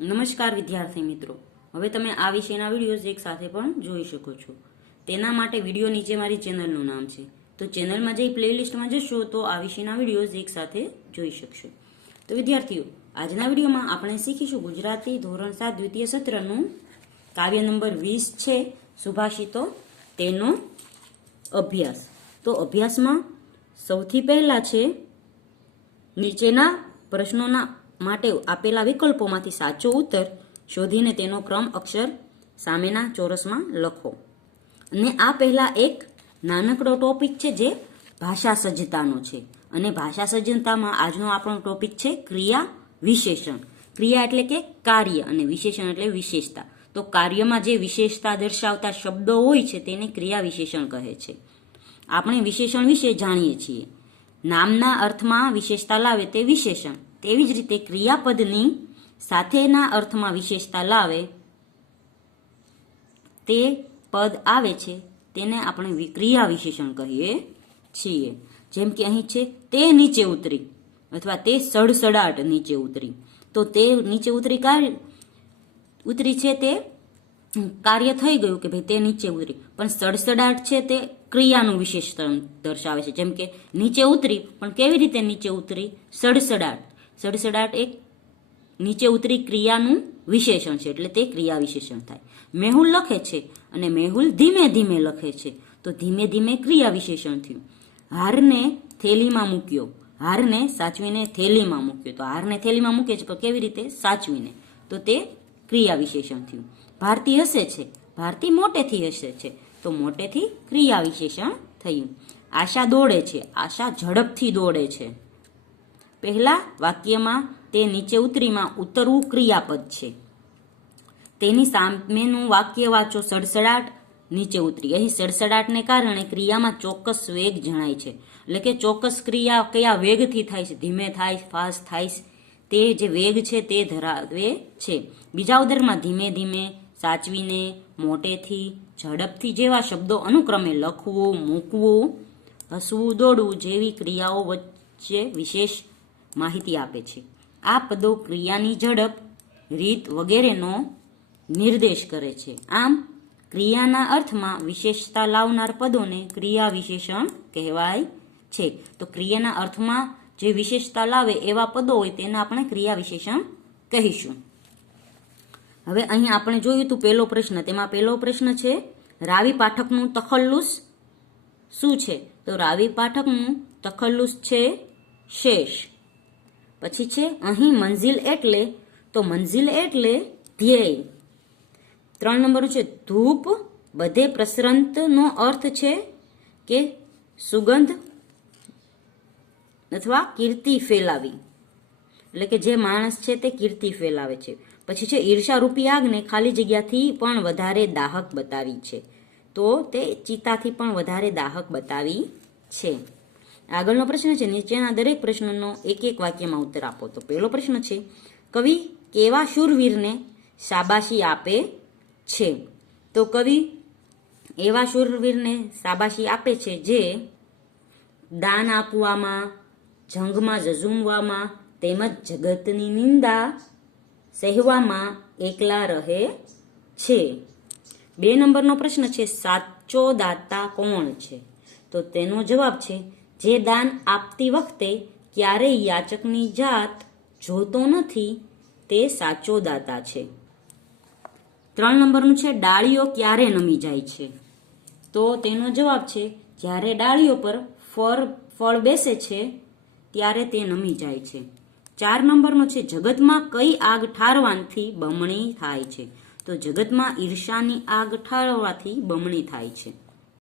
નમસ્કાર વિદ્યાર્થી મિત્રો, હવે તમે આ વિષયના વિડીયોઝ એક સાથે પણ જોઈ શકો છો. તેના માટે વિડીયો નીચે મારી ચેનલનું નામ છે, તો ચેનલમાં જઈ પ્લેલિસ્ટમાં જશો તો આ વિષયના વિડીયોઝ એક સાથે જોઈ શકશો. તો વિદ્યાર્થીઓ, આજના વિડીયોમાં આપણે શીખીશું ગુજરાતી ધોરણ 7 દ્વિતીય સત્રનું કાવ્ય નંબર 20 છે સુભાષિતો, તેનો અભ્યાસ. તો અભ્યાસમાં સૌથી પહેલા છે નીચેના પ્રશ્નોના માટે આપેલા વિકલ્પોમાંથી સાચો ઉત્તર શોધીને તેનો ક્રમ અક્ષર સામેના ચોરસમાં લખો. અને આ પહેલા એક નાનકડો ટોપિક છે જે ભાષા સજ્જતાનો છે, અને ભાષા સજ્જતામાં આજનો આપણો ટોપિક છે ક્રિયા વિશેષણ. ક્રિયા એટલે કે કાર્ય અને વિશેષણ એટલે વિશેષતા. તો કાર્યમાં જે વિશેષતા દર્શાવતા શબ્દો હોય છે તેને ક્રિયા વિશેષણ કહે છે. આપણે વિશેષણ વિશે જાણીએ છીએ. નામના અર્થમાં વિશેષતા લાવે તે વિશેષણ, તેવી જ રીતે ક્રિયાપદની સાથેના અર્થમાં વિશેષતા લાવે તે પદ આવે છે તેને આપણે ક્રિયા વિશેષણ કહીએ છીએ. જેમ કે અહીં છે તે નીચે ઉતરી અથવા તે સડસડાટ નીચે ઉતરી. તો તે નીચે ઉતરી છે તે કાર્ય થઈ ગયું કે ભાઈ તે નીચે ઉતરી, પણ સડસડાટ છે તે ક્રિયાનું વિશેષણ દર્શાવે છે. જેમ કે નીચે ઉતરી, પણ કેવી રીતે નીચે ઉતરી? સડસડાટ. સડસડાટ એક નીચે ઉતરી ક્રિયાનું વિશેષણ છે, એટલે તે ક્રિયા વિશેષણ થાય. મેહુલ લખે છે અને મેહુલ ધીમે ધીમે લખે છે, તો ધીમે ધીમે ક્રિયા વિશેષણ થયું. હારને થેલીમાં મૂક્યો, હારને સાચવીને થેલીમાં મૂક્યો. તો હારને થેલીમાં મૂકે છે, પણ કેવી રીતે? સાચવીને. તો તે ક્રિયા વિશેષણ થયું. ભારતી હસે છે, ભારતી મોટેથી હસે છે, તો મોટેથી ક્રિયા વિશેષણ થયું. આશા દોડે છે, આશા ઝડપથી દોડે છે. પહેલા વાક્યમાં તે નીચે ઉતરીમાં ઉતરવું ક્રિયાપદ છે. તેની સામેનું વાક્ય વાંચો સડસડાટ નીચે ઉતરી. અહીં સડસડાટને કારણે ક્રિયામાં ચોક્કસ વેગ જણાય છે, એટલે કે ચોક્કસ ક્રિયા કયા વેગથી થાય છે, ધીમે થાય, ફાસ્ટ થાય, તે જે વેગ છે તે ધરાવે છે. બીજા ઉદાહરણમાં ધીમે ધીમે, સાચવીને, મોટેથી, ઝડપથી જેવા શબ્દો અનુક્રમે લખવું, મૂકવું, હસવું, દોડવું જેવી ક્રિયાઓ વચ્ચે વિશેષ માહિતી આપે છે. આ પદો ક્રિયાની ઝડપ, રીત વગેરેનો નિર્દેશ કરે છે. આમ ક્રિયાના અર્થમાં વિશેષતા લાવનાર પદોને ક્રિયા વિશેષણ કહેવાય છે. તો ક્રિયાના અર્થમાં જે વિશેષતા લાવે એવા પદો હોય તેને આપણે ક્રિયા વિશેષણ કહીશું. હવે અહીં આપણે જોયું હતું પહેલો પ્રશ્ન, તેમાં પહેલો પ્રશ્ન છે રાવી પાઠકનું તખલ્લુસ શું છે? તો રાવી પાઠકનું તખલ્લુસ છે શેષ. પછી છે અહીં મંઝિલ એટલે, તો મંઝિલ એટલે ધ્યેય. 3 નંબર છે ધૂપ બધે પ્રસરંતનો અર્થ છે કે સુગંધ અથવા કીર્તિ ફેલાવી, એટલે કે જે માણસ છે તે કીર્તિ ફેલાવે છે. પછી છે ઈર્ષા રૂપી આગને ખાલી જગ્યાથી પણ વધારે દાહક બતાવી છે, તો તે ચિતાથી પણ વધારે દાહક બતાવી છે. આગળનો પ્રશ્ન છે નીચેના દરેક પ્રશ્નનો એક એક વાક્યમાં ઉત્તર આપો. તો પહેલો પ્રશ્ન છે કવિ કેવા શૂરવીરને શાબાશી આપે છે? તો કવિ એવા શૂરવીરને શાબાશી આપે છે જે દાન આપવામાં, જંગમાં ઝઝૂમવામાં તેમજ જગતની નિંદા સહેવામાં એકલા રહે છે. 2 નંબરનો પ્રશ્ન છે સાચો દાતા કોણ છે? તો તેનો જવાબ છે જે દાન આપતી વખતે ક્યારેય યાચકની જાત જોતો નથી તે સાચો દાતા છે. 3 નંબરનું છે ડાળીઓ ક્યારે નમી જાય છે? તો તેનો જવાબ છે જ્યારે ડાળીઓ પર ફળ બેસે છે ત્યારે તે નમી જાય છે. 4 નંબરનો છે જગતમાં કઈ આગ ઠારવાથી બમણી થાય છે? તો જગતમાં ઈર્ષાની આગ ઠારવાથી બમણી થાય છે.